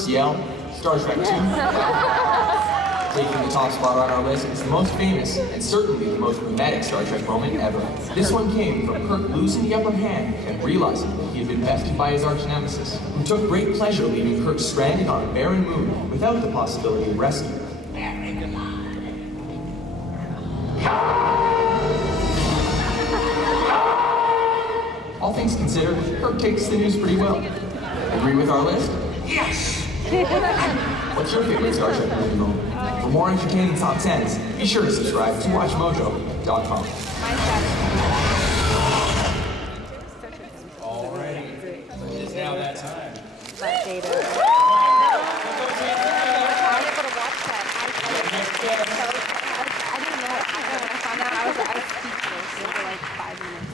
Kirk's yell, Star Trek 2. Taking the top spot on our list is the most famous and certainly the most dramatic Star Trek moment ever. This one came from Kirk losing the upper hand and realizing that he had been bested by his arch nemesis, who took great pleasure leaving Kirk stranded on a barren moon without the possibility of rescue. All things considered, Kirk takes the news pretty well. Agree with our list? Yes! What's your favorite Star Trek movie moment? For more entertaining top 10s, be sure to subscribe to WatchMojo.com. Alrighty, it is now that time. That data. I didn't know. When I found out, I was speechless for like 5 minutes.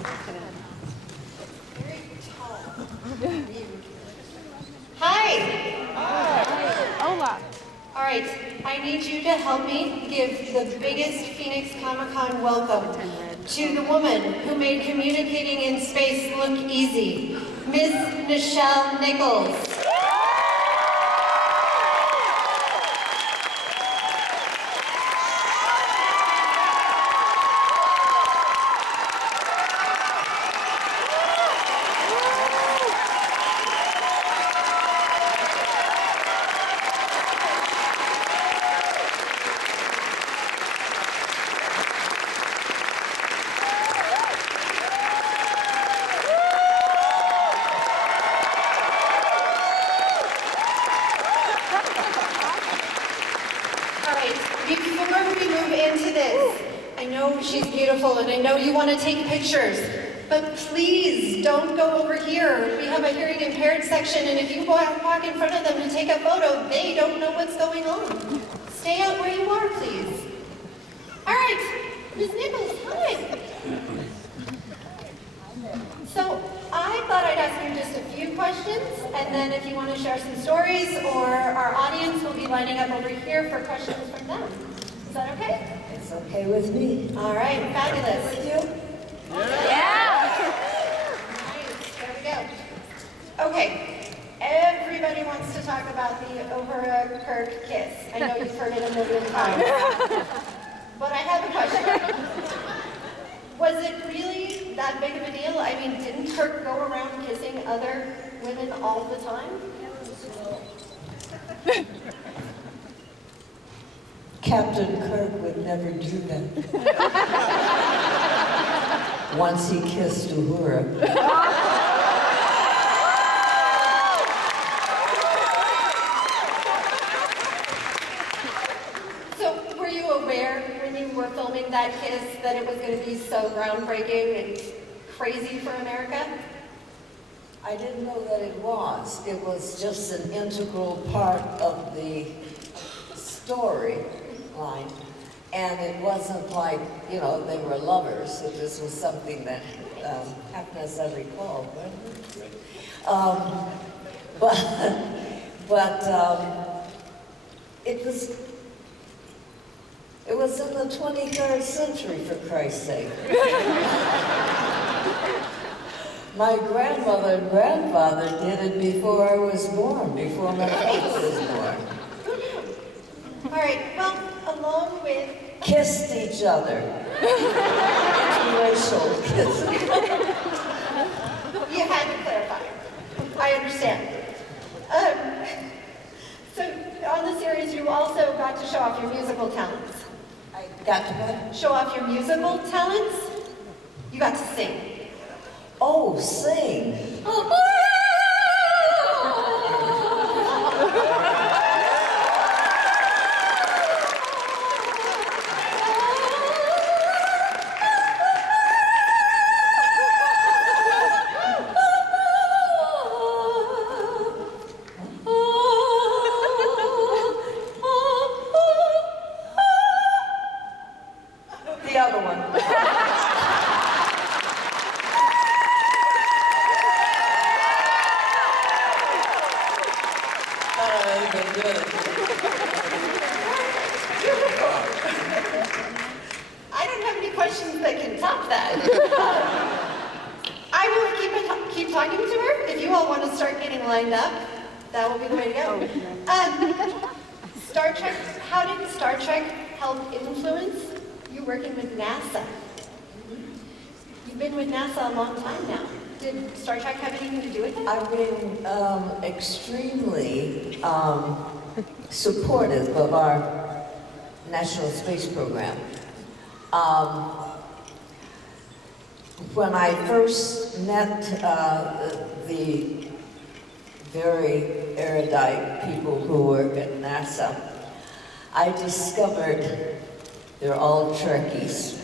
Hi! Hola. All right, I need you to help me give the biggest Phoenix Comicon welcome to the woman who made communicating in space look easy, Miss Nichelle Nichols. Before we move into this, I know she's beautiful and I know you want to take pictures, but please don't go over here. We have a hearing impaired section, and if you walk in front of them to take a photo, they don't know what's going on. Stay out where you are, please. All right, Ms. Nichols, hi. So I thought I'd ask you just a few questions, and then if you want to share some stories, or our audience will be lining up over here for questions from them. Is that okay? It's okay with me. All right, fabulous. With you? Yeah. Nice, there we go. Okay, everybody wants to talk about the Uhura Kirk kiss. I know you've heard it a million times. But I have a question. Was it really that big of a deal? I mean, didn't Kirk go around kissing other women all the time? Captain Kirk would never do that. Once he kissed Uhura. So, were you aware when you were filming that kiss that it was going to be so groundbreaking and crazy for America? I didn't know that it was. It was just an integral part of the story line. And it wasn't like, you know, they were lovers. So this was something that happened, as I recall. It was in the 23rd century, for Christ's sake. My grandmother and grandfather did it before I was born, before my father was born. All right, well, along with... Kissed each other. Interracial kissing. You had to clarify. I understand. So, on the series, you also got to show off your musical talents. I got to what? Show off your musical talents? You got to sing. Oh, sing. The other one. I don't have any questions that can top that. I will keep talking to her. If you all want to start getting lined up, that will be the way to go. Trek, how did Star Trek help influence you working with NASA? You've been with NASA a long time now. Did Star Trek have anything to do with it? I've been extremely supportive of our National Space Program. When I first met the very erudite people who work at NASA, I discovered they're all Trekkies.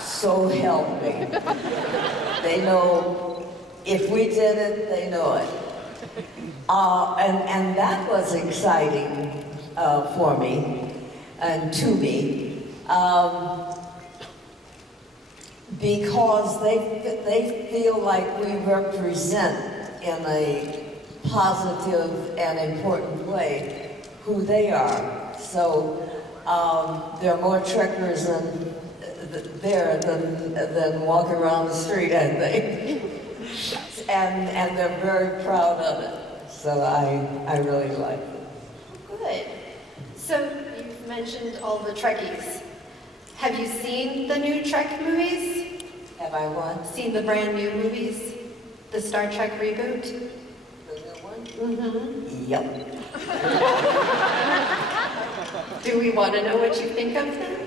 So help me. They know, if we did it, they know it. And that was exciting for me and to me, because they feel like we represent in a positive and important way who they are. So there are more trekkers than walk around the street, I think. and they're very proud of it. So I really like it. Good. So you've mentioned all the Trekkies. Have you seen the new Trek movies? Have I won? Seen the brand new movies? The Star Trek reboot? The new one? Mm-hmm. Yep. Do we want to know what you think of them?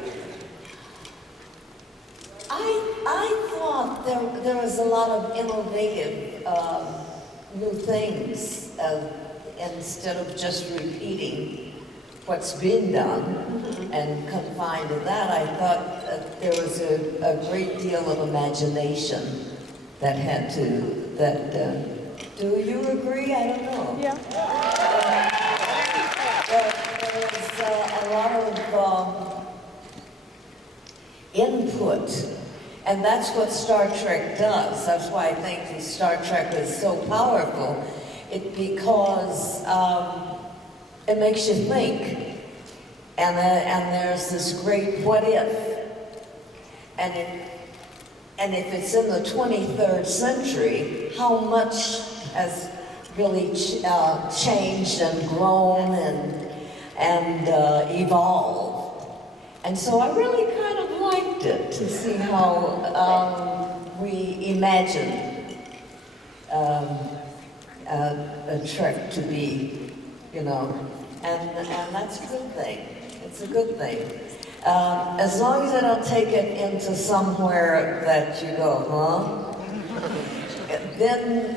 I thought there was a lot of innovative new things instead of just repeating what's been done and confined to that. I thought there was a great deal of imagination that had to, do you agree? I don't know. Yeah. There was a lot of input, and that's what Star Trek does. That's why I think that Star Trek is so powerful. Because it makes you think, and there's this great what if, and if it's in the 23rd century, how much has really changed and grown and evolved. And so I really kind of liked it to see how we imagined a Trek to be, you know, and that's a good thing. It's a good thing. As long as I don't take it into somewhere that you go, huh? Then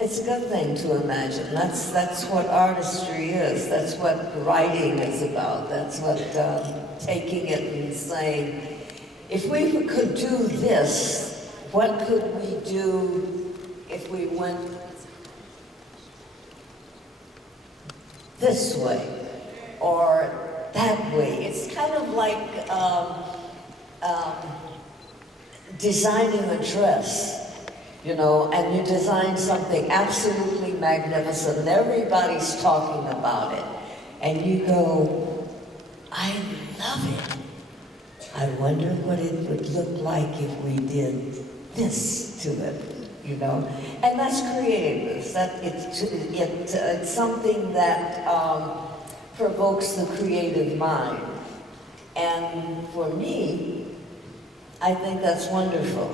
it's a good thing to imagine. That's what artistry is. That's what writing is about. That's what taking it and saying, if we could do this, what could we do if we went this way or that way? It's kind of like designing a dress, you know, and you design something absolutely magnificent and everybody's talking about it. And you go, I love it. I wonder what it would look like if we did this to it, you know? And that's creative. It's something that provokes the creative mind. And for me, I think that's wonderful.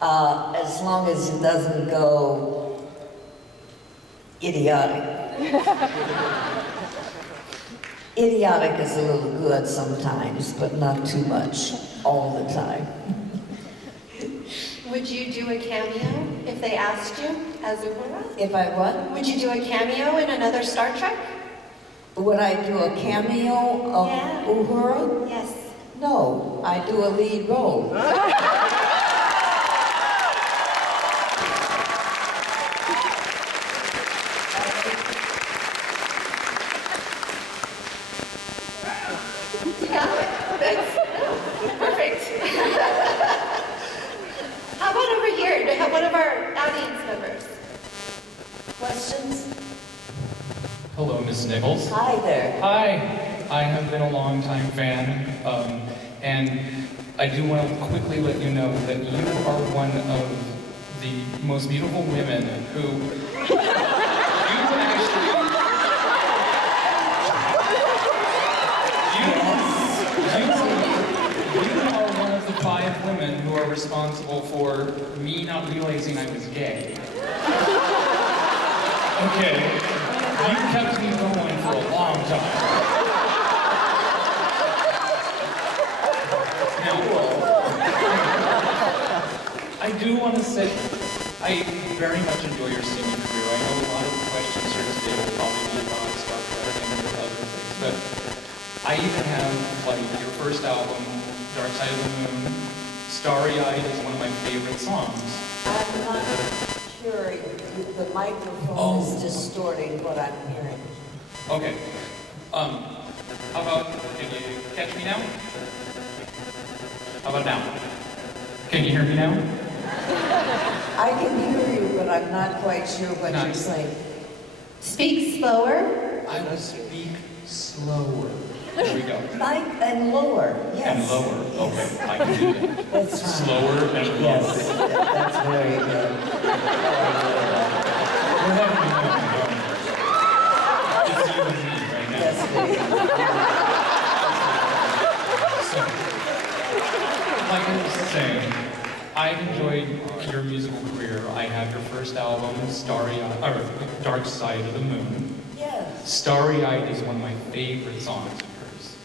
As long as it doesn't go idiotic. Idiotic is a little good sometimes, but not too much all the time. Would you do a cameo if they asked you as Uhura? If I what? Would you do a cameo in another Star Trek? Would I do a cameo of Uhura? Yes. No, I do a lead role. Perfect. How about over here? Do we have one of our audience members? Questions? Hello, Miss Nichols. Hi there. Hi. I have been a long-time fan, and I do want to quickly let you know that you are one of the most beautiful women who you actually responsible for me not realizing I was gay. Okay, you kept me going for a long time. Now, I do want to say, I very much enjoy your singing career. I know a lot of the questions here today will probably be about Star Trek and your other things, but I even have, like, your first album, Dark Side of the Moon, Starry-Eyed is one of my favorite songs. I'm not hearing, the microphone is distorting what I'm hearing. Okay. How about, can you catch me now? How about now? Can you hear me now? I can hear you, but I'm not quite sure what you're saying. Speak slower. I will speak slower. There we go. And lower, yes. And lower. Okay, I can do that. That's fine. Slower and lower. Yes, that's very good. We're having a moment. It's you and me right now. Yes, please. So, like I was saying, I've enjoyed your musical career. I have your first album, Dark Side of the Moon. Yes. Starry-Eyed is one of my favorite songs of yours.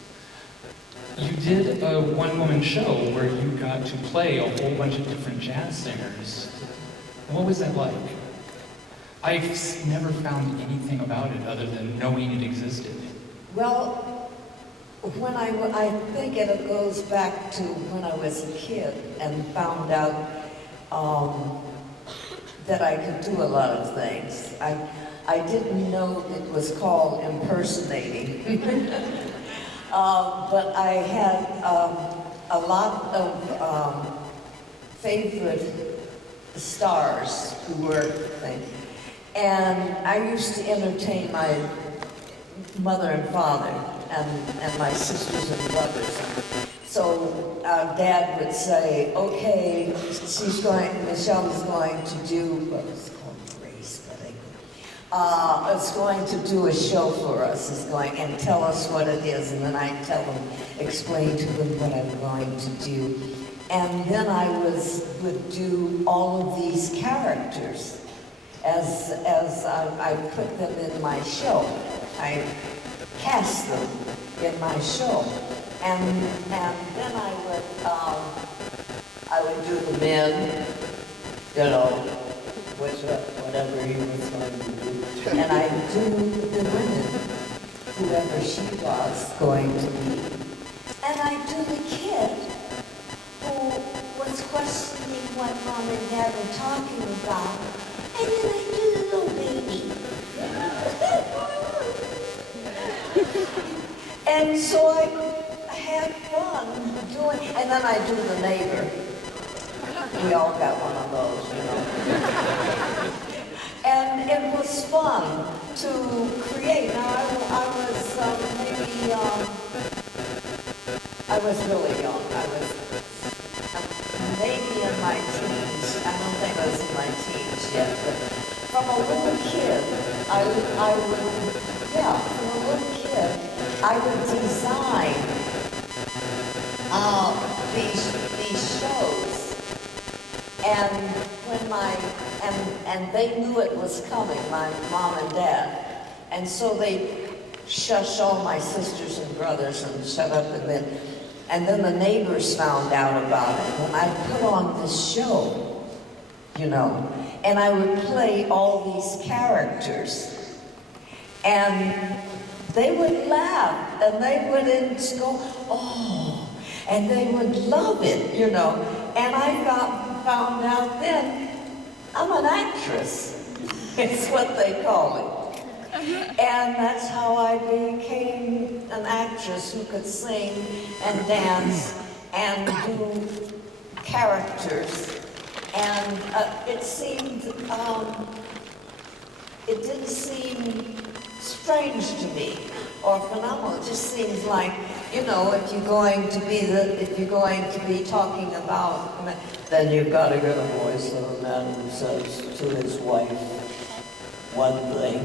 You did a one-woman show where you got to play a whole bunch of different jazz singers. What was that like? I've never found anything about it other than knowing it existed. Well, when I think it goes back to when I was a kid and found out that I could do a lot of things. I didn't know it was called impersonating. But I had a lot of favorite stars who were things. And I used to entertain my mother and father and my sisters and brothers. So Dad would say, okay, Nichelle is going to do, what was it called, Grace, but is going to do a show for us, and tell us what it is, and then I'd explain to them what I'm going to do. And then I would do all of these characters as I put them in my show. I cast them in my show. And then I would do the men, whatever he was going to do. And I'd do the women, whoever she was going to be. And I'd do the kid who was questioning what Mom and Dad were talking about. And then I'd do the little baby. And so I had fun doing, and then I do the neighbor. We all got one of those, you know. And it was fun to create. Now I was really young. I was maybe in my teens. I don't think I was in my teens yet, but from a little kid, I would design these shows, and when they knew it was coming, my mom and dad, and so they shush all my sisters and brothers and shut up and then the neighbors found out about it. When I put on this show, you know, and I would play all these characters, and they would laugh, and they would go, oh, and they would love it, you know. And I found out then, I'm an actress. It's what they call it. And that's how I became an actress who could sing and dance and do characters. And it didn't seem strange to me or phenomenal. It just seems like, you know, if you're going to be talking about, then you've got to get a voice of a man who says to his wife one thing.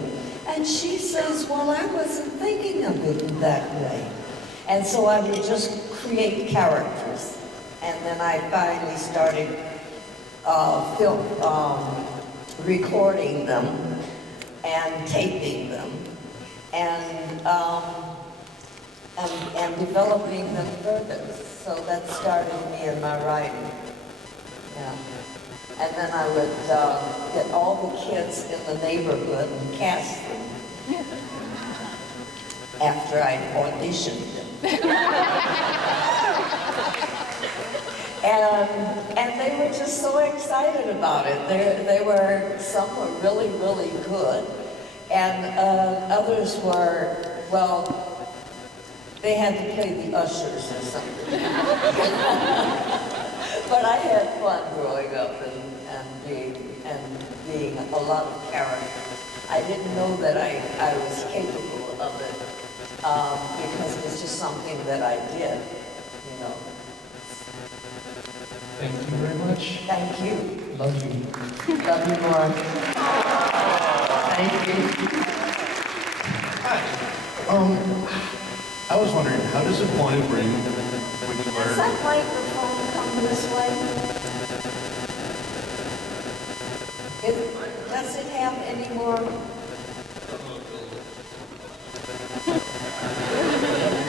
And she says, well, I wasn't thinking of it that way. And so I would just create characters And then I finally started recording them and taping them and developing them further. So that started me in my writing. Yeah. And then I would get all the kids in the neighborhood and cast them after I'd auditioned them. And they were just so excited about it. Some were really, really good, and others were, well, they had to play the ushers or something. But I had fun growing up and being a lot of characters. I didn't know that I was capable of it because it was just something that I did, you know. Thank you very much. Thank you. Love you. Love you more. Thank you. Hi. I was wondering, how does a point of ring when you Does learn? that microphone come this way? Does it have any more?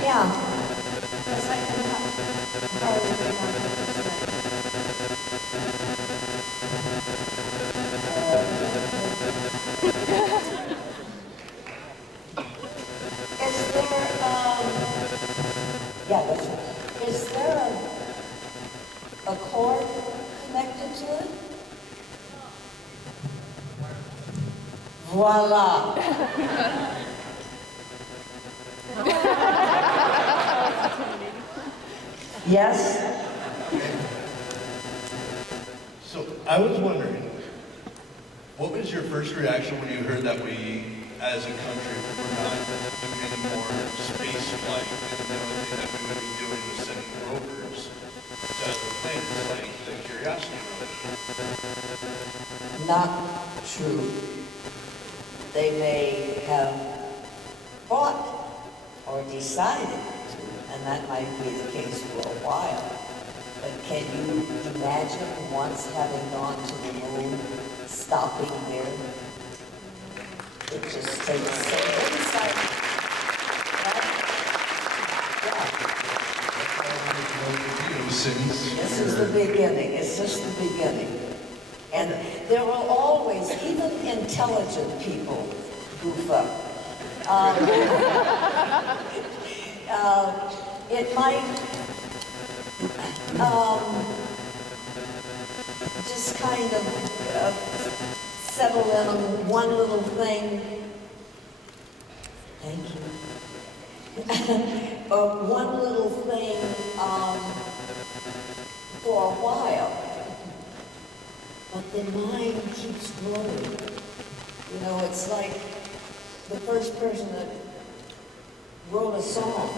Yeah. Because I can hardly remember this way. Is there, yeah, that's right. Is there a cord connected to it? Voila. Yes? So I was wondering, what was your first reaction when you heard that we, as a country, were not doing any more space flight, and the only thing that we would be doing was sending rovers to other planets, like the Curiosity rover? Not true. They may have thought or decided to, and that might be the case for a while. But can you imagine once having gone to the moon, stopping there? It just takes so insight. This is the beginning. It's just the beginning. And there will always, even intelligent people goof up. It might just kind of settle in on one little thing. Thank you. One little thing for a while. But the mind keeps growing. You know, it's like the first person that wrote a song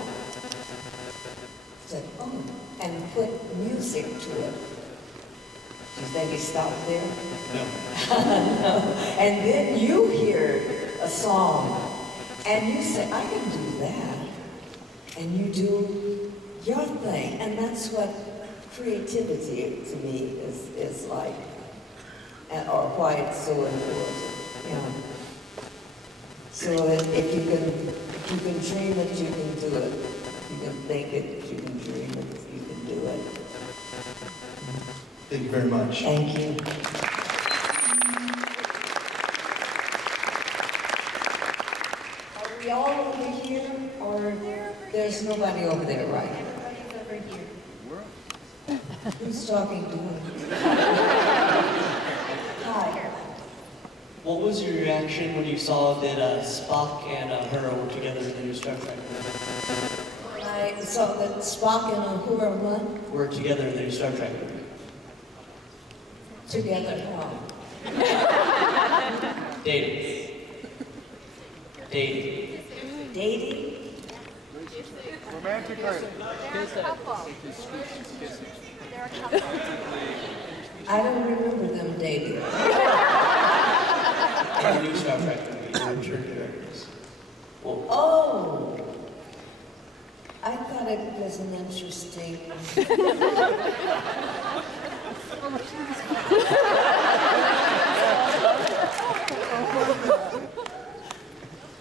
said, oh, and put music to it. Do you think he stopped there? No. No. And then you hear a song and you say, I can do that. And you do your thing. And that's what creativity to me is like. Or why it's so important, you know. So if you can dream it, you can do it. If you can think it, you can dream it, you can do it. Thank you very much. Thank you. Are we all over here, or there's nobody over there, right? Everybody's over here. Who's talking to whom? Hi. What was your reaction when you saw that Spock and Uhura were together in the new Star Trek movie? I saw that Spock and Uhura Were together in the new Star Trek movie. together. How? Dating. Dating. Dating? They're a couple. They're a couple. I don't remember them dating. In the new Star Trek movie. I'm sure there is. Well, Oh, I thought it was an interesting.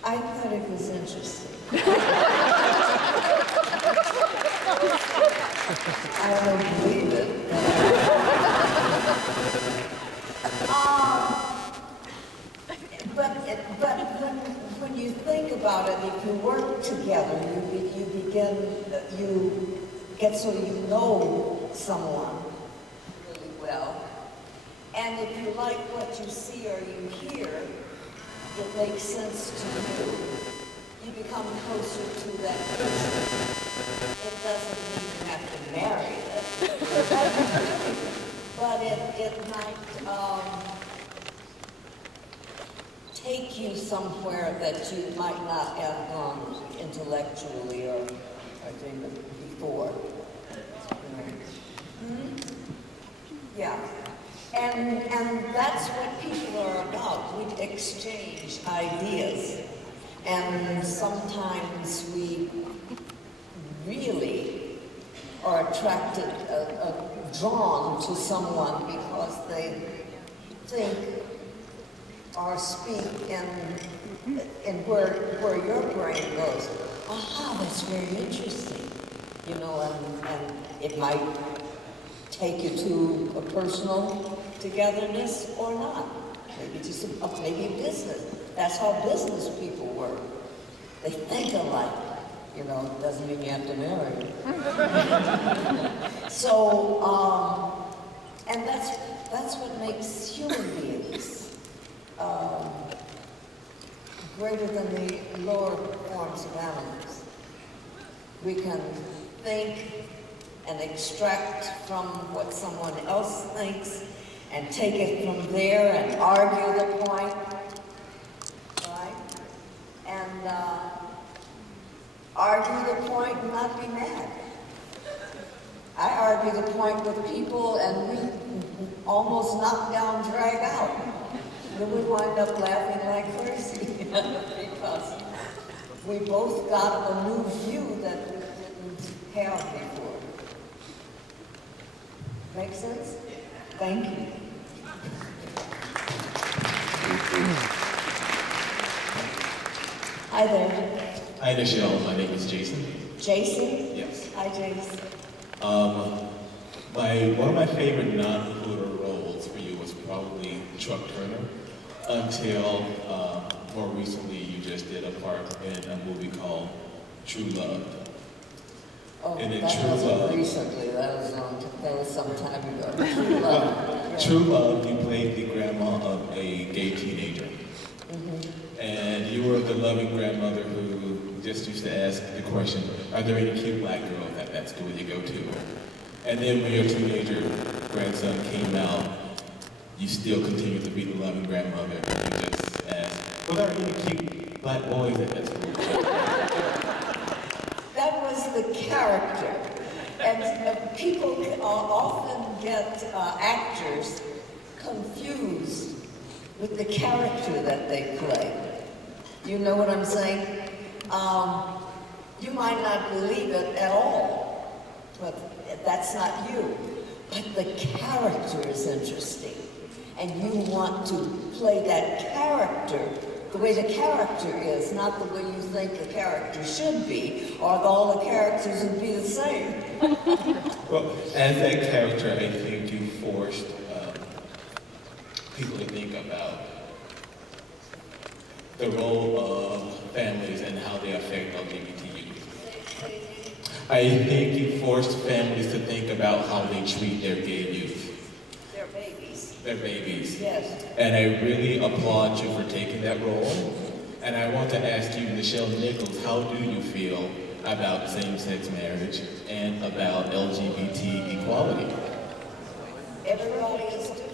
I thought it was interesting. I don't believe it. But when you think about it, if you work together, you get so you know someone really well. And if you like what you see or you hear, it makes sense to you. You become closer to that person. It doesn't mean you have to marry them. But it might take you somewhere that you might not have gone intellectually or I think before. Yeah. And that's what people are about. We exchange ideas. And sometimes we really are attracted, drawn to someone because they think or speak in where your brain goes. Aha, that's very interesting. You know, and it might take you to a personal togetherness or not. Maybe just maybe a business. That's how business people work. They think alike. You know, it doesn't mean you have to marry. So, and that's what makes human beings greater than the lower forms of animals. We can think and extract from what someone else thinks and take it from there and argue the point, right? And argue the point and not be mad. I argue the point with people and we almost knock down, drag out. Then we wind up laughing like crazy because we both got a new view that we didn't have before. Make sense? Thank you. Hi there. Hi, Nichelle. My name is Jason. Jason? Yes. Hi, Jason. One of my favorite non-Uhura roles for you was probably Truck Turner, until more recently you just did a part in a movie called True Love. Oh, And in that True wasn't Love, recently. That was some time ago. True Love. True Love, you played the grandma of a gay teenager. And you were the loving grandmother who just used to ask the question, are there any cute black girls at that school you go to? And then when your teenager grandson came out, you still continued to be the loving grandmother. You just asked, were there any cute black boys at that school? That was the character. And people often get actors confused with the character that they play. You know what I'm saying? You might not believe it at all, but that's not you. But the character is interesting. And you want to play that character the way the character is, not the way you think the character should be, or all the characters would be the same. Well, as that character, I think you forced people to think about the role of families and how they affect LGBT youth. I think you forced families to think about how they treat their gay youth. They're babies. Their babies. Yes. And I really applaud you for taking that role. And I want to ask you, Nichelle Nichols, how do you feel about same-sex marriage and about LGBT equality? Everybody is different.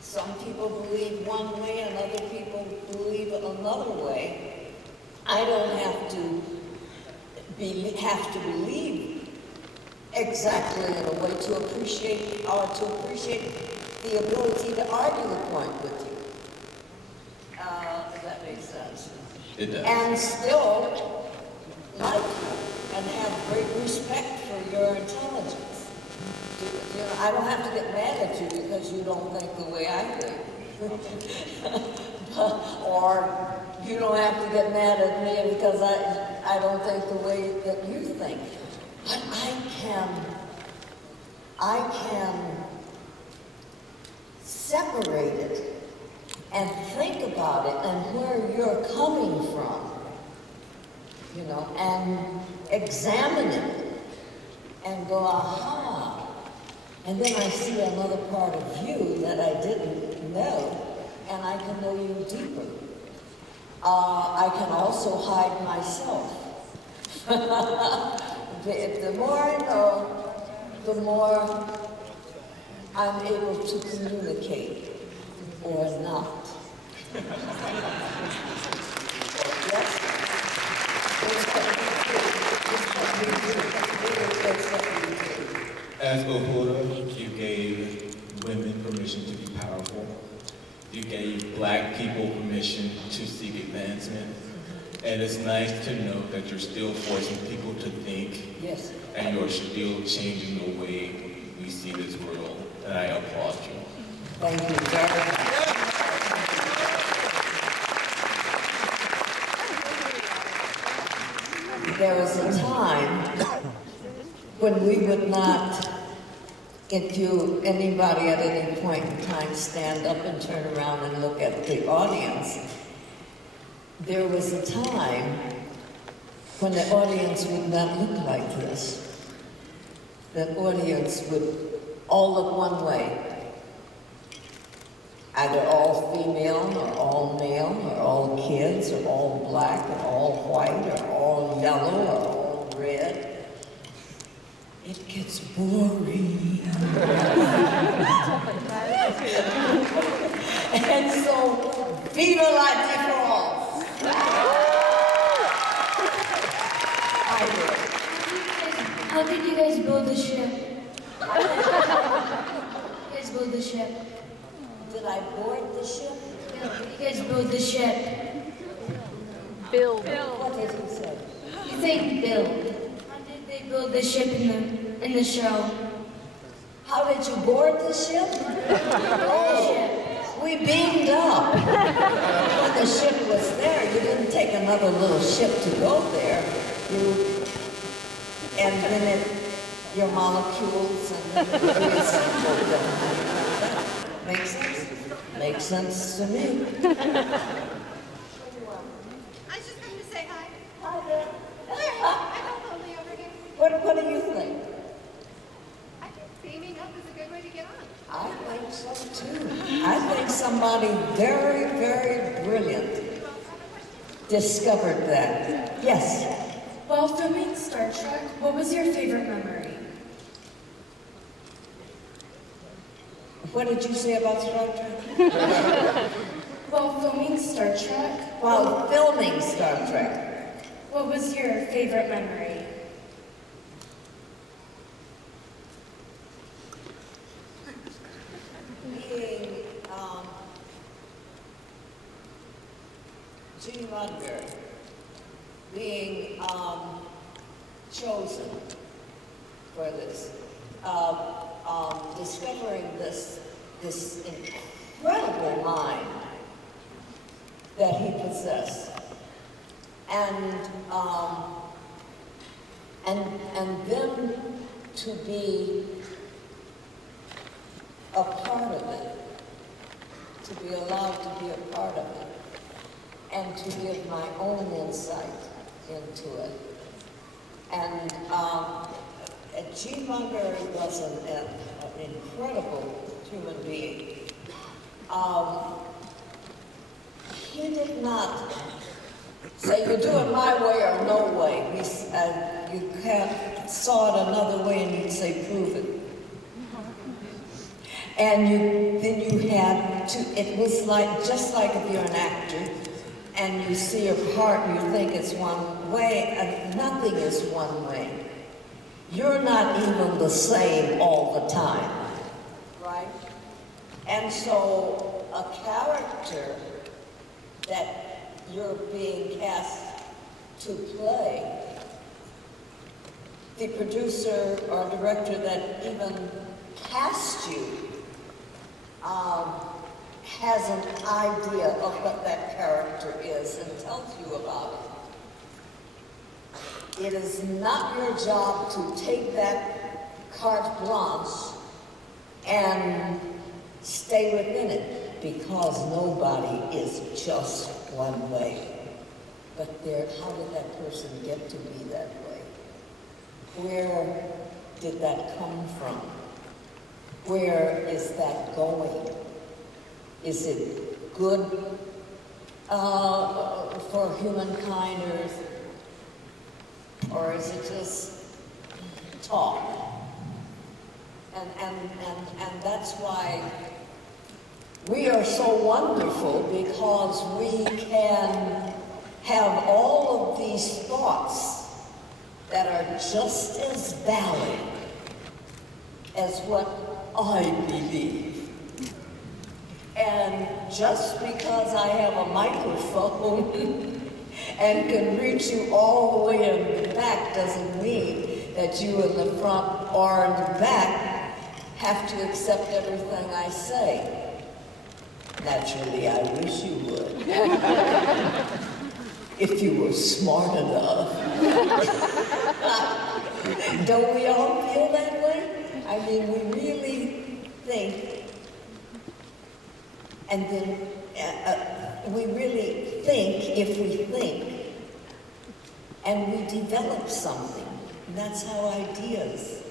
Some people believe one way and other people believe another way. I don't have to believe exactly in a way to appreciate the ability to argue the point with you. If that makes sense. It does. And still like you. great respect for your intelligence. You know, I don't have to get mad at you because you don't think the way I think. Or you don't have to get mad at me because I don't think the way that you think. But I can separate it and think about it and where you're coming from, you know, and examine it and go, aha. And then I see another part of you that I didn't know, and I can know you deeper. I can also hide myself. The more I know, the more I'm able to communicate or not. Yes? As Uhura, you gave women permission to be powerful. You gave Black people permission to seek advancement. And it's nice to know that you're still forcing people to think. Yes. And you're still changing the way we see this world. And I applaud you. Thank you very much. There was a time when we would not, if anybody at any point in time stand up and turn around and look at the audience, there was a time when the audience would not look like this. The audience would all look one way. Either all female, or all male, or all kids, or all Black, or all white, or all yellow, or all red. It gets boring. And so, viva la différence! I did. How did you guys build the ship? You guys build the ship? Did I board the ship? No, you guys build the ship. Build. What did he say? You say build. How did they build the ship in the show? How did you board the ship? Oh, we beamed up. When the ship was there, you didn't take another little ship to go there. And then your molecules and reassembled them. Make sense? Makes sense to me. I was just coming to say hi. Hi there. I felt lonely over here. What do you think? I think beaming up is a good way to get on. I think so too. I think somebody very, very brilliant discovered that. Yes. While filming Star Trek, what was your favorite memory? What did you say about Star Trek? While filming Star Trek, While filming Star Trek, what was your favorite memory? being Gene Roddenberry, being chosen for this, discovering this incredible mind that he possessed, and then to be a part of it, to be allowed to be a part of it, and to give my own insight into it. And Gene Roddenberry was an incredible human being. He did not say, you do it my way or no way. You saw it another way and you'd say, prove it. And then you had to, it was like, just like if you're an actor and you see a part and you think it's one way, and nothing is one way. You're not even the same all the time, right? And so a character that you're being cast to play the producer or director that even cast you has an idea of what that character is and tells you about it. It is not your job to take that carte blanche and stay within it, because nobody is just one way. But how did that person get to be that way? Where did that come from? Where is that going? Is it good for humankind, or is it just talk? And that's why we are so wonderful, because we can have all of these thoughts that are just as valid as what I believe. And just because I have a microphone and can reach you all the way in the back doesn't mean that you in the front or in the back have to accept everything I say. Naturally, I wish you would. If you were smart enough. Don't we all feel that way? I mean, we really think, and then we really think if we think, and we develop something. And that's how ideas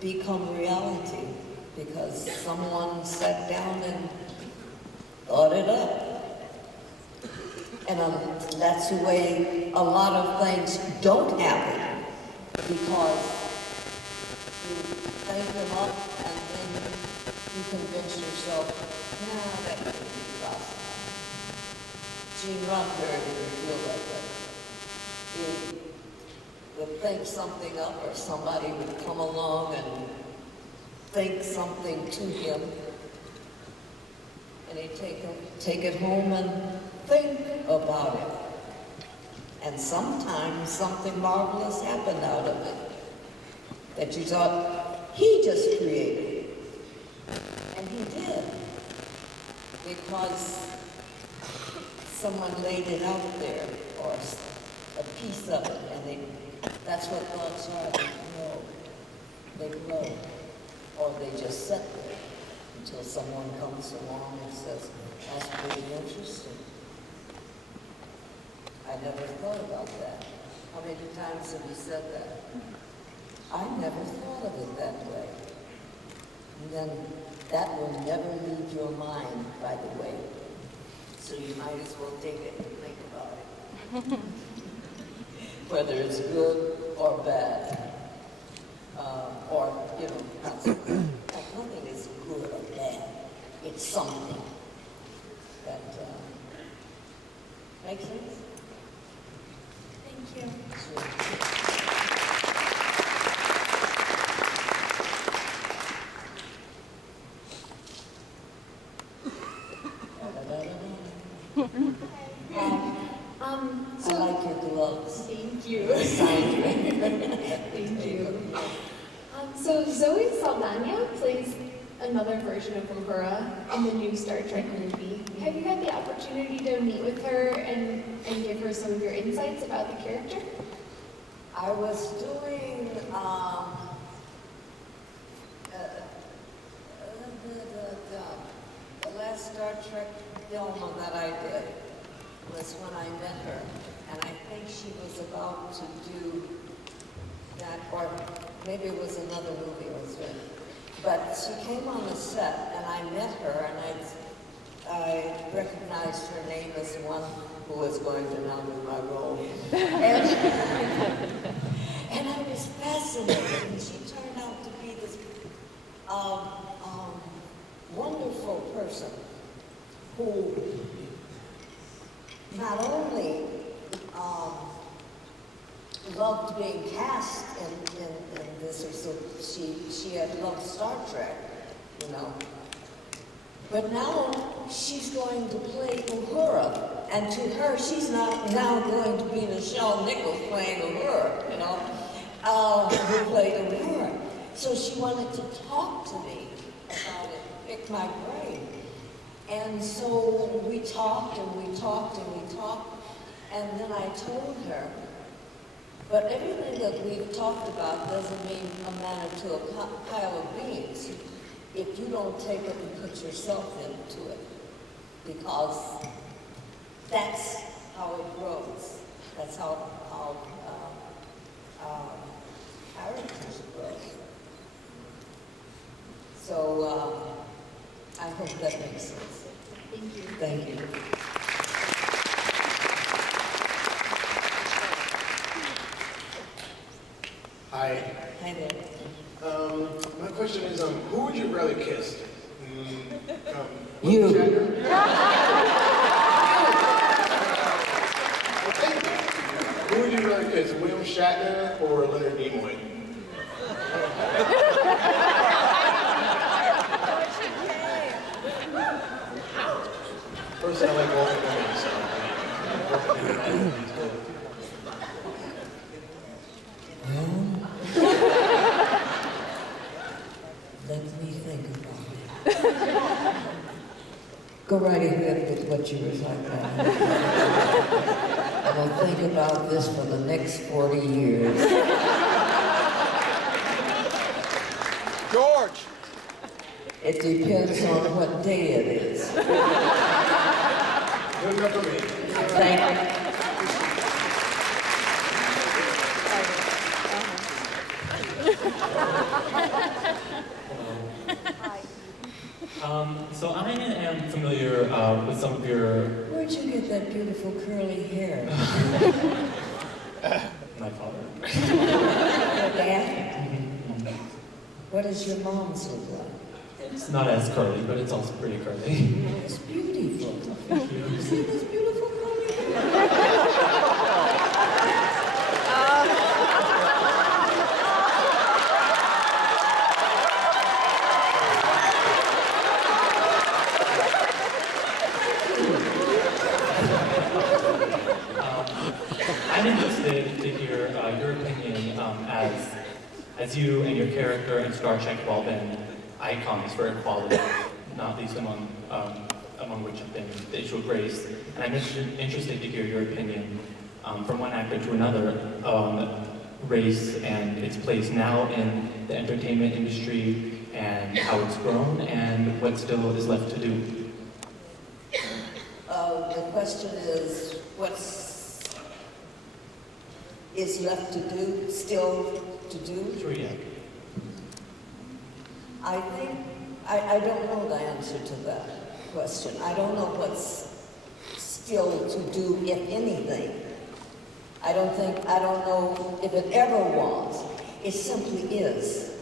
become reality, because someone sat down and thought it up. And that's the way a lot of things don't happen, because you think them up and then you convince yourself, nah, that couldn't be possible. Gene Roddenberry didn't feel that way. He would think something up, or somebody would come along and think something to him, and he'd take it home and think about it. And sometimes something marvelous happened out of it that you thought he just created. And he did. Because someone laid it out there, or a piece of it, and that's what thoughts are. They grow. Or they just sit there until someone comes along and says, that's pretty interesting. I never thought about that. How many times have you said that? I never thought of it that way. And then that will never leave your mind, by the way. So you might as well take it and think about it. Whether it's good or bad. Or, nothing is good or bad. It's something that makes sense. Thank you. I like your gloves. Thank you. Thank you. So Zoe Saldana plays another version of Uhura in the new Star Trek movie. Have you had the opportunity to meet with her and give her some of your insights about the character? I was doing the last Star Trek film that I did was when I met her, and I think she was about to do that, or maybe it was another movie I was doing. But she came on the set, and I met her, and I recognized her name as the one who was going to now do my role. And I was fascinated, and she turned out to be this wonderful person who not only loved being cast in this, so she had loved Star Trek, but now she's going to play Uhura, and to her, she's now going to be Nichelle Nichols playing Uhura, who played Uhura. So she wanted to talk to me about it, pick my brain. And so we talked and we talked and we talked, and then I told her, but everything that we've talked about doesn't mean a manna to a pile of beans if you don't take it and put yourself into it, because that's how it grows. That's how characters grow. So I hope that makes sense. Thank you. Thank you. Hi. Hi there. My question is, who would you rather kiss? You. Who would you rather kiss, William Shatner or Leonard Nimoy? Personally, I like both of them, so. Let me think about it. Go right ahead with what you were talking about. I'm gonna think about this for the next 40 years. George! It depends on what day it is. Good enough for me. Thank you. So I am familiar with some of your... Where'd you get that beautiful curly hair? My father. Your dad? What does your mom's look like? It's not as curly, but it's also pretty curly. It's beautiful. You see this beautiful curly hair? I'm interested to hear your opinion as you and your character in Star Trek have all been icons for equality, not least among which have been the issue of race. And I'm interested to hear your opinion from one actor to another on race and its place now in the entertainment industry and how it's grown and what still is left to do. The question is, is left to do, still to do? Sure, yeah. I think, I don't know the answer to that question. I don't know what's still to do, if anything. I don't know if it ever was. It simply is.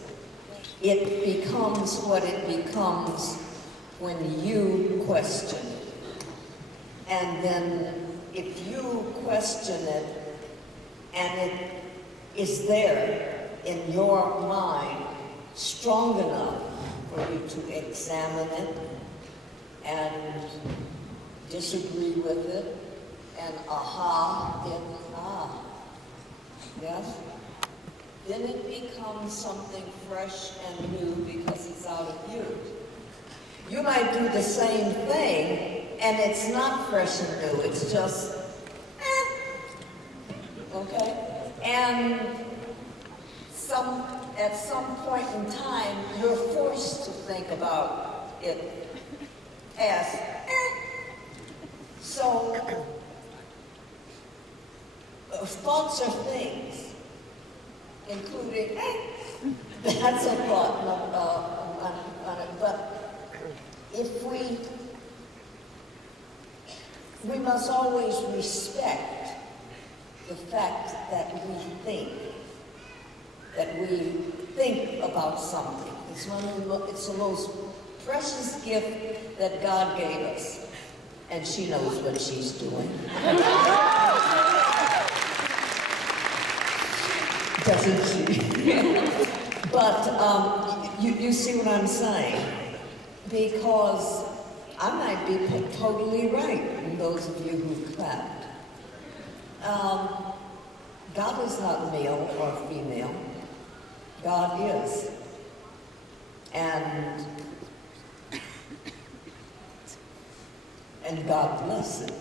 It becomes what it becomes when you question it. And then if you question it, and it is there in your mind, strong enough for you to examine it and disagree with it, and yes, then it becomes something fresh and new because it's out of you. You might do the same thing, and it's not fresh and new, it's just, okay? And at some point in time, you're forced to think about it as, So, thoughts are things, including, that's a thought on it, but if we must always respect the fact that we think about something. It's the most precious gift that God gave us, and she knows what she's doing. Doesn't she? But you see what I'm saying? Because I might be totally right, and those of you who clapped. God is not male or female. God is. And God bless it.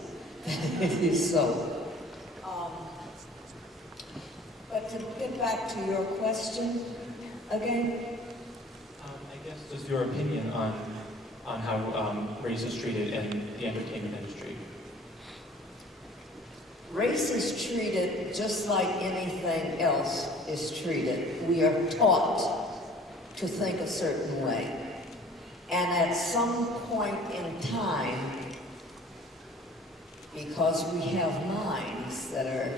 It is so. But to get back to your question again? I guess just your opinion on how race is treated in the entertainment industry. Race is treated just like anything else is treated. We are taught to think a certain way. And at some point in time, because we have minds that are,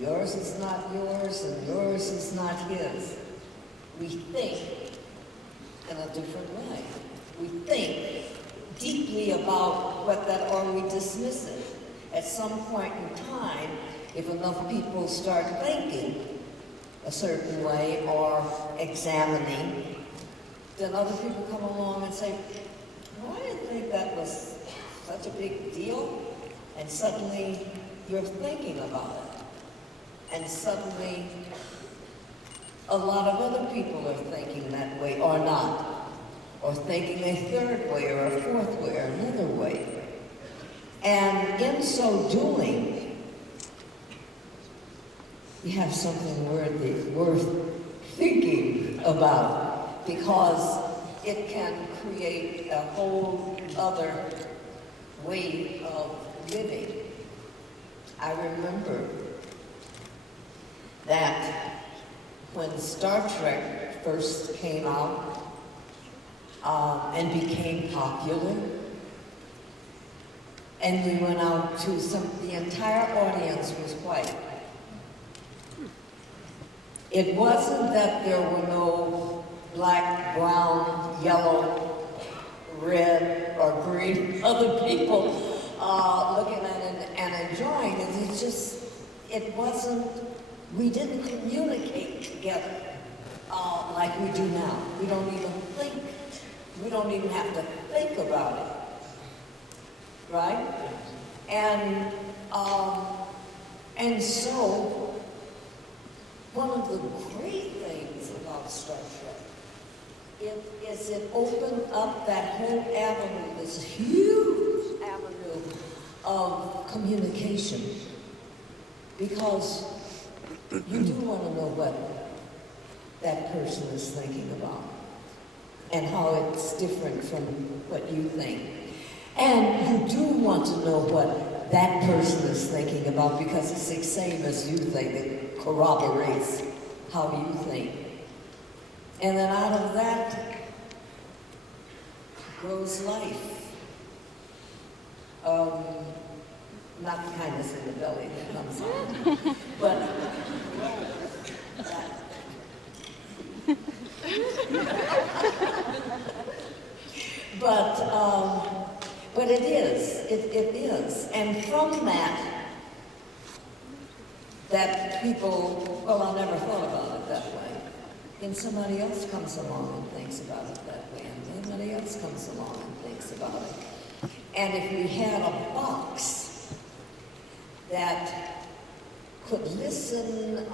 yours is not yours and yours is not his, we think in a different way. We think deeply about what that, or we dismiss it. At some point in time, if enough people start thinking a certain way or examining, then other people come along and say, well, I didn't think that was such a big deal. And suddenly you're thinking about it. And suddenly a lot of other people are thinking that way or not. Or thinking a third way or a fourth way or another way. And in so doing, you have something worth thinking about, because it can create a whole other way of living. I remember that when Star Trek first came out and became popular, and we went out to the entire audience was white. It wasn't that there were no black, brown, yellow, red, or green other people looking at it and enjoying it. It's just, it wasn't, we didn't communicate together like we do now. We don't even think, we don't even have to think about it. Right? And so, one of the great things about Star Trek is it opened up that whole avenue, this huge avenue of communication. Because you do want to know what that person is thinking about and how it's different from what you think. And you do want to know what that person is thinking about, because it's the same as you think. It corroborates how you think. And then out of that grows life. Not the kindness in the belly that comes on, but but it is, it is. And from that people, well, I never thought about it that way. Then somebody else comes along and thinks about it that way, and somebody else comes along and thinks about it. And if we had a box that could listen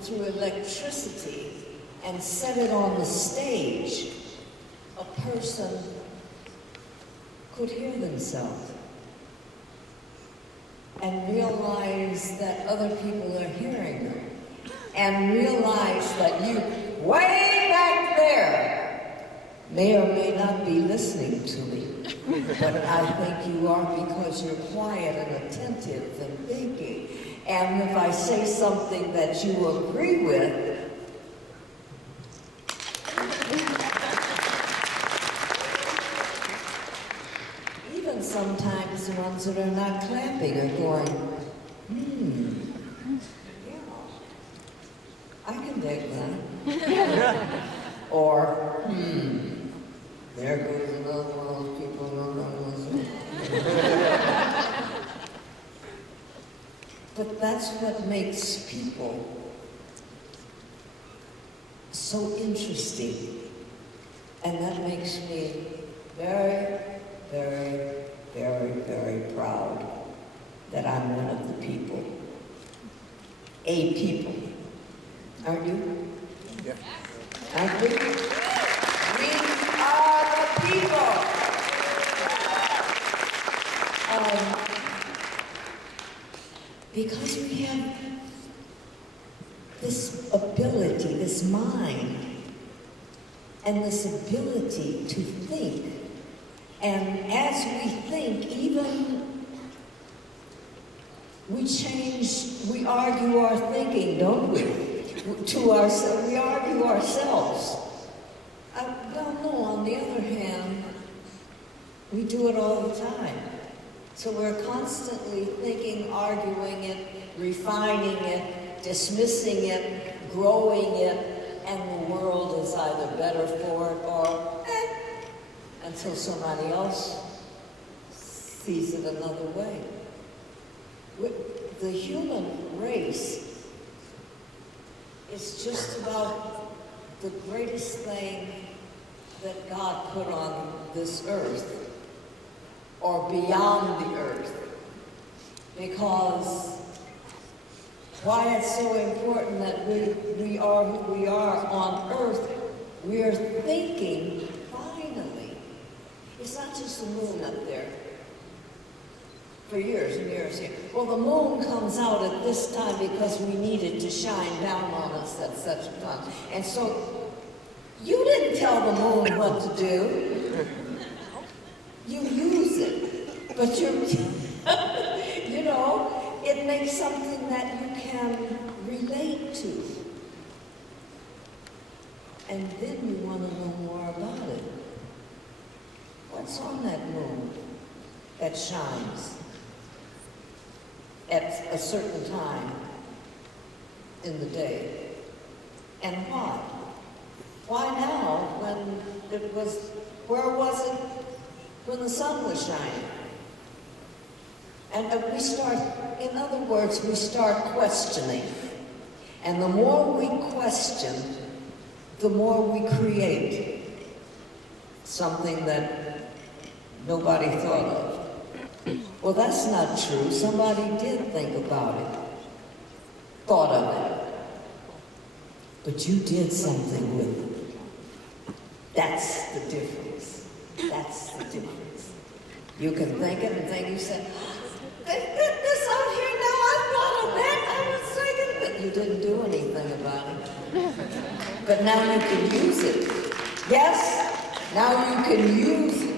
through electricity and set it on the stage, a person could hear themselves and realize that other people are hearing them, and realize that you, way back there, may or may not be listening to me, but I think you are, because you're quiet and attentive and thinking. And if I say something that you agree with, sometimes the ones that are not clapping are going, yeah, I can dig that. Or, there goes another one of those people who are But that's what makes people so interesting. And that makes me very, very, very, very proud that I'm one of the people a people. Aren't you? Yeah. Aren't we? We are the people. Because we have this ability, this mind, and this ability to think. And as we think, even we change, we argue our thinking, don't we? To ourselves, we argue ourselves. Well, no, on the other hand, we do it all the time. So we're constantly thinking, arguing it, refining it, dismissing it, growing it, and the world is either better for it or until somebody else sees it another way. The human race is just about the greatest thing that God put on this earth, or beyond the earth. Because why it's so important that we are who we are on earth, we are thinking, finally. It's not just the moon up there. For years and years here. Well, the moon comes out at this time because we need it to shine down on us at such a time. And so, you didn't tell the moon what to do. You use it. But you know, it makes something that you can relate to. And then you want to know more about it. What's on that moon that shines at a certain time in the day? And why? Why now when it was, where was it when the sun was shining? And we start, in other words, we start questioning. And the more we question, the more we create something that nobody thought of. Well, that's not true. Somebody did think about it, thought of it. But you did something with it. That's the difference. That's the difference. You can think it and think, you said, they put this out here now, I thought of that, I was thinking of it. You didn't do anything about it. But now you can use it. Yes, now you can use it.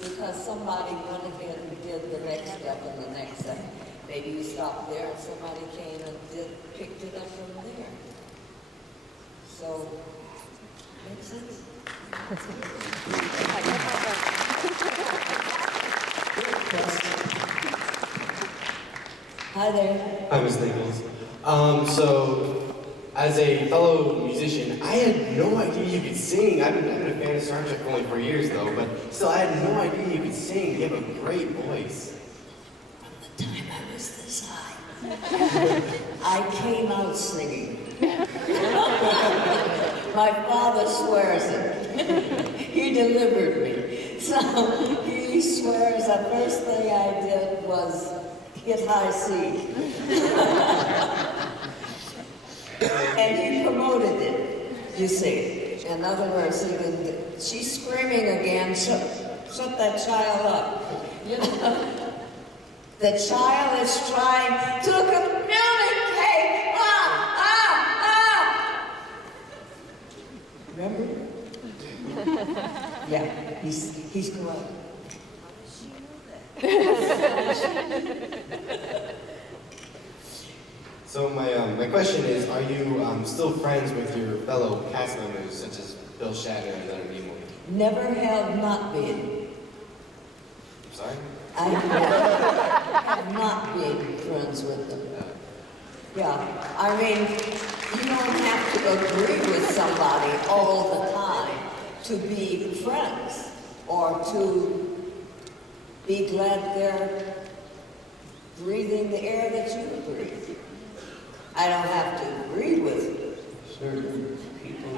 Because somebody went ahead and did the next step and the next step. Maybe you stopped there and somebody came and picked it up from there. So, makes sense? Hi there. Hi, Ms. Nichols. So, as a fellow musician, I had no idea you could sing. I've been a fan of Star Trek for only 4 years, though, but still, I had no idea you could sing. You have a great voice. From the time I was this high, I came out singing. My father swears it. He delivered me. So, he swears the first thing I did was hit high C. And he promoted it, you see. In other words, she's screaming again, shut that child up. You know, the child is trying to communicate. Remember? Yeah, he's correct. So my question is, are you still friends with your fellow cast members, such as Bill Shatner and Leonard Nimoy? Never have not been. I'm sorry? I never have not been friends with them. Yeah, I mean, you don't have to agree with somebody all the time to be friends or to be glad they're breathing the air that you breathe. I don't have to agree with certain people.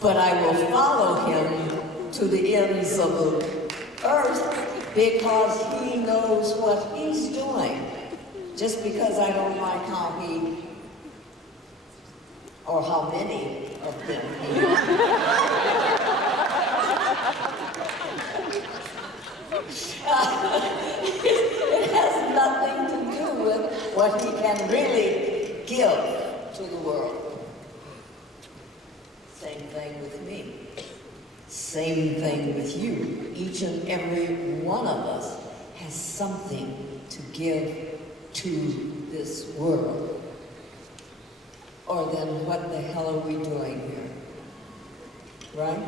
But I will follow him to the ends of the earth because he knows what he's doing. Just because I don't like how he, or how many of them it has nothing to do with what he can really give to the world. Same thing with me. Same thing with you. Each and every one of us has something to give to this world. Or then what the hell are we doing here? Right?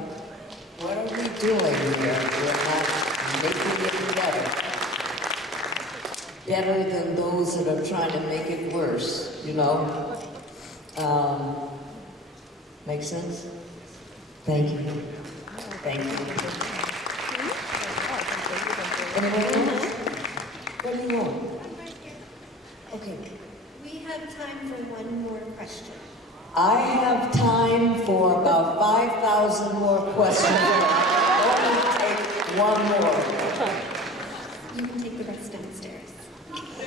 What are we doing here? We're not making it better. Better than those that are trying to make it worse, you know? Make sense? Thank you. Thank you. Anyone else? What do you want? Okay. We have time for one more question. I have time for about 5,000 more questions. Only take one more. You can take the rest downstairs.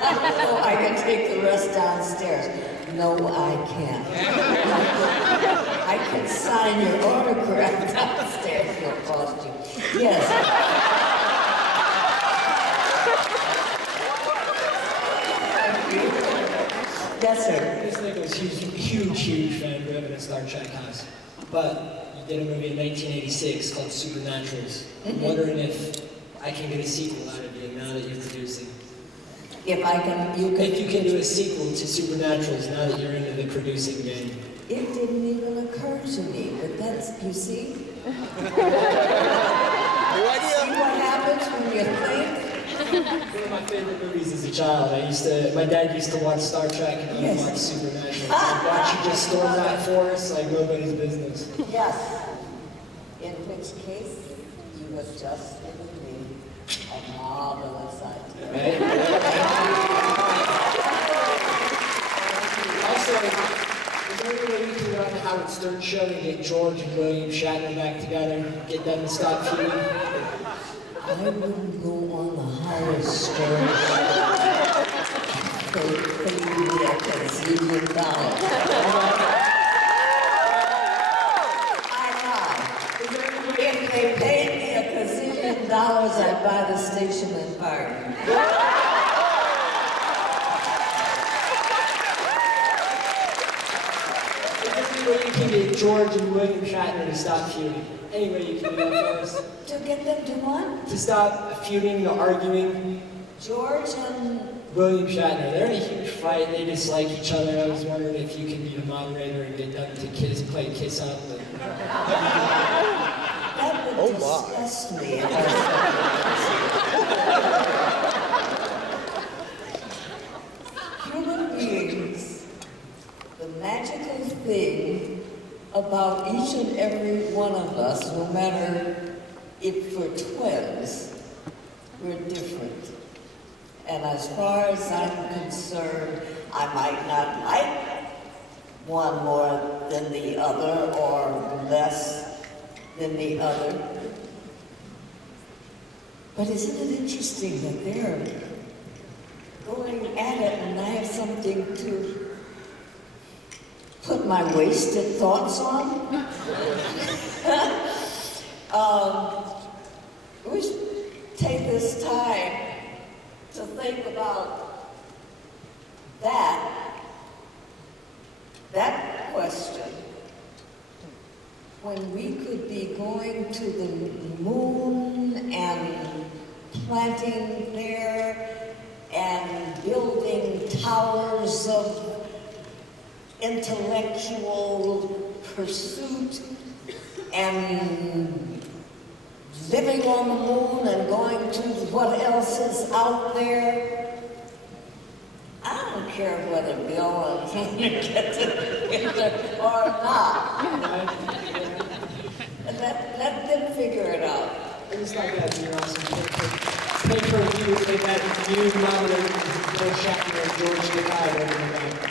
Oh, I can take the rest downstairs. No, I can't. I can sign your autograph downstairs. It'll cost you. Yes. Yes, sir. Miss Nichols, huge fan. Grew up in a Star Trek house. But you did a movie in 1986 called Supernaturals. I'm wondering if I can get a sequel out of you now that you're producing. If I can, If you can do a sequel to Supernaturals now that you're into the producing game. It didn't even occur to me, but that's, you see? See what happens when you think? One of my favorite movies as a child. My dad used to watch Star Trek and I would watch Supernaturals. I'd watch you just storm that forest like nobody's business. Yes. In which case, you have just given me a marvelous idea. Right? Also, is there any way you can go on the Howard Stern show and get George and William Shatner back together, get them to stop feuding? I wouldn't go on the Howard Stern show. They paid me a gazillion dollars. If they paid me a gazillion dollars, I'd buy the station and fire me. You can get George and William Shatner to stop feuding. Any way you can do that for us? To get them to what? To stop feuding, the arguing. George and William Shatner, they're in a huge fight. They dislike each other. I was wondering if you can be the moderator and get them to play kiss up. That would disgust me. Human beings, the magical thing about each and every one of us, no matter if we're twins, we're different. And as far as I'm concerned, I might not like one more than the other or less than the other. But isn't it interesting that they're going at it and I have something to put my wasted thoughts on? We should take this time to think about that question. When we could be going to the moon and planting there and building towers of intellectual pursuit and living on the moon and going to what else is out there. I don't care whether Bill and Tina get together or not. Let them figure it out. I just like that, you're awesome. Pay-per-view, take that new nominated Bill Shatner and George Takei over the back.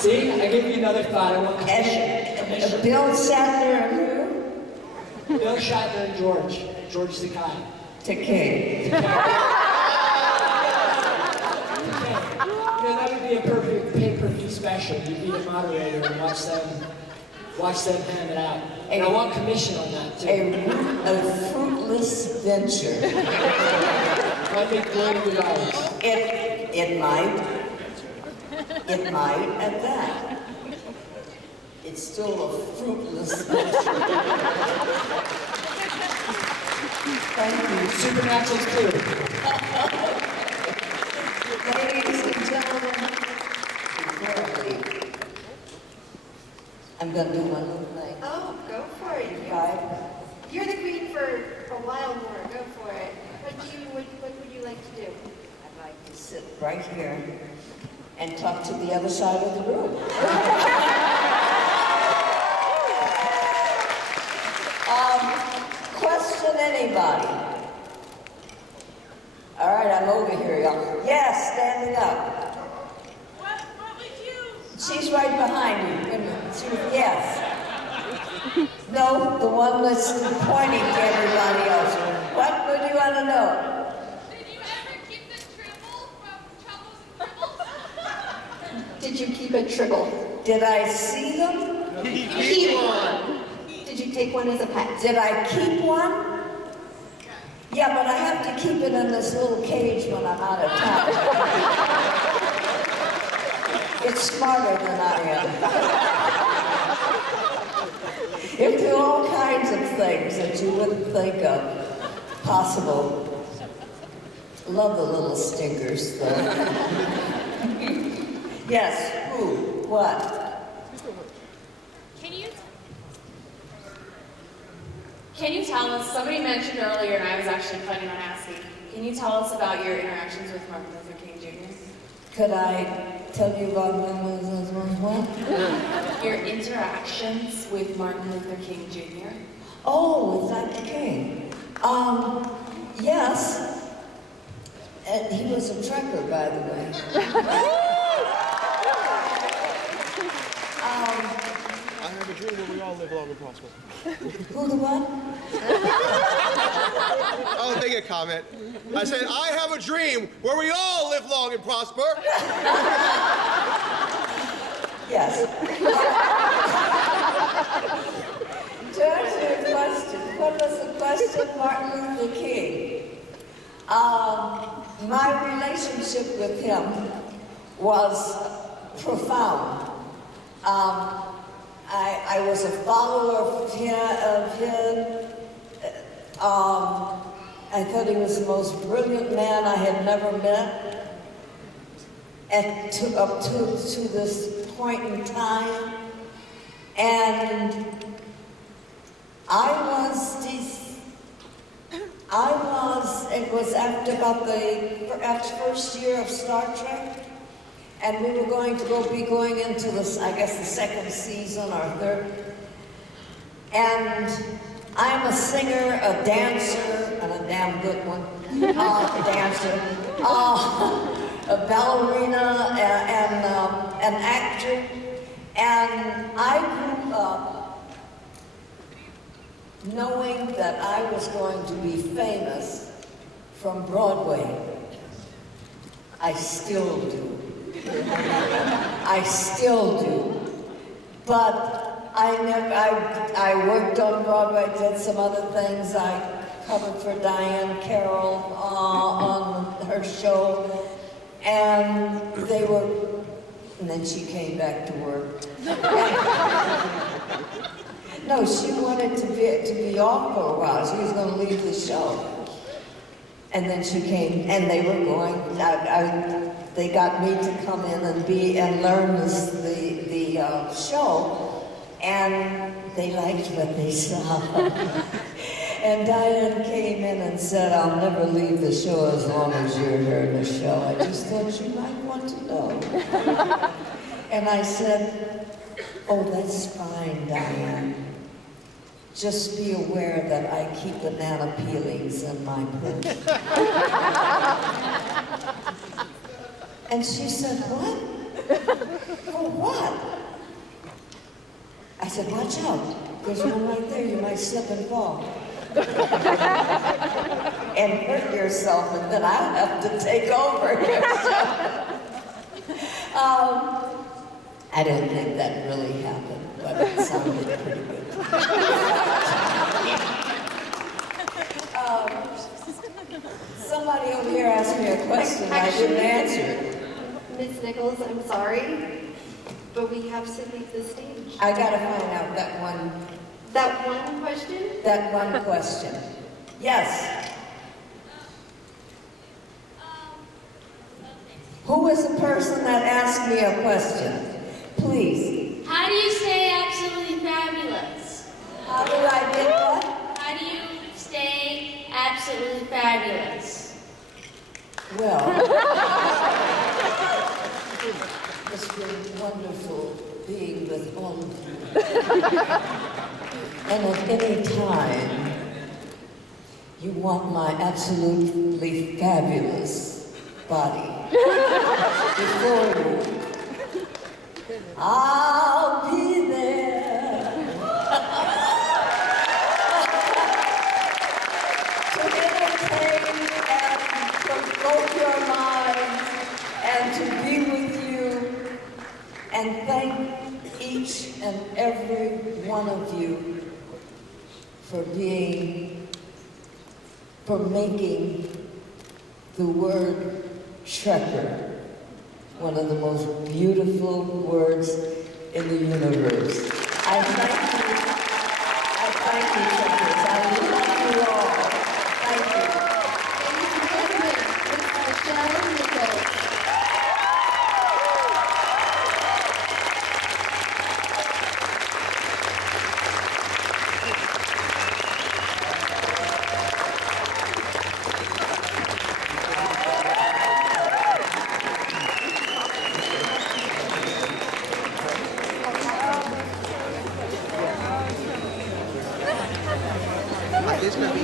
See, I gave you another thought. I want commission. And Bill Shatner and who? Bill Shatner and George Takei. Takei. You know, that would be a perfect pay-per-view special. You'd be the moderator and watch them hand it out. And I want commission on that too. A fruitless venture. Might make $1 million. It might. It might at that. It's still a fruitless venture. Thank you. Supernatural's clear. Ladies and gentlemen, before I leave, I'm going to do one little thing. Oh, go for it. You're the queen for a while more. Go for it. What would you like to do? I'd like to sit right here and talk to the other side of the room. Question anybody? All right, I'm over here, y'all. Yes, standing up. What would you? She's right behind you. Yes. No, the one that's pointing to everybody else. What would you want to know? Did you ever keep the tribble from Troubles and Tribbles? Did you keep a tribble? Did I see them? Keep one. Did you take one as a pet? Did I keep one? Yeah, but I have to keep it in this little cage when I'm out of town. It's smarter than I am. It do all kinds of things that you wouldn't think of possible. Love the little stinkers, though. Yes, who? What? Can you tell us, somebody mentioned earlier, and I was actually planning on asking, can you tell us about your interactions with Martin Luther King Jr.? Could I tell you about what? Your interactions with Martin Luther King Jr.? Oh, with Dr. King. Yes. And he was a trucker, by the way. I have a dream where we all live long and prosper. Who the what? I'll make a comment. I said, I have a dream where we all live long and prosper. Yes. To answer your question, what was the question, Martin Luther King? My relationship with him was profound. I was a follower of him. I thought he was the most brilliant man I had never met up to this point in time. And it was after first year of Star Trek. And we were going to be going into this, I guess, the second season or third. And I'm a singer, a dancer, and a damn good one, dancer, a ballerina, and an actor. And I grew up knowing that I was going to be famous from Broadway. I still do. I still do. But I worked on Broadway, did some other things. I covered for Diane Carroll on her show. And then she came back to work. No, she wanted to be off for a while. She was going to leave the show. And then she came, and they were going, they got me to come in and learn the show, and they liked what they saw. And Diane came in and said, I'll never leave the show as long as you're here in the show. I just thought you might want to know. And I said, oh, that's fine, Diane. Just be aware that I keep banana peelings in my purse. And she said, what? For what? I said, watch out. There's one right there. You might slip and fall. And hurt yourself, and then I'll have to take over. I didn't think that really happened, but it sounded pretty good. Somebody over here asked me a question. I didn't answer it. Miss Nichols, I'm sorry, but we have to leave the stage. I gotta find out that one question? That one question. Yes. Who is the person that asked me a question? Please. How do you stay absolutely fabulous? How do I get what? How do you stay absolutely fabulous? Well, it's been wonderful being with all of you. And at any time, you want my absolutely fabulous body before you, I'll be there to entertain and provoke your minds and to be with you and thank each and every one of you for making the word Trekker one of the most beautiful words in the universe. I thank you. I thank you, Trekkers. I love you all. Thank you. Nichelle Nichols. This gonna be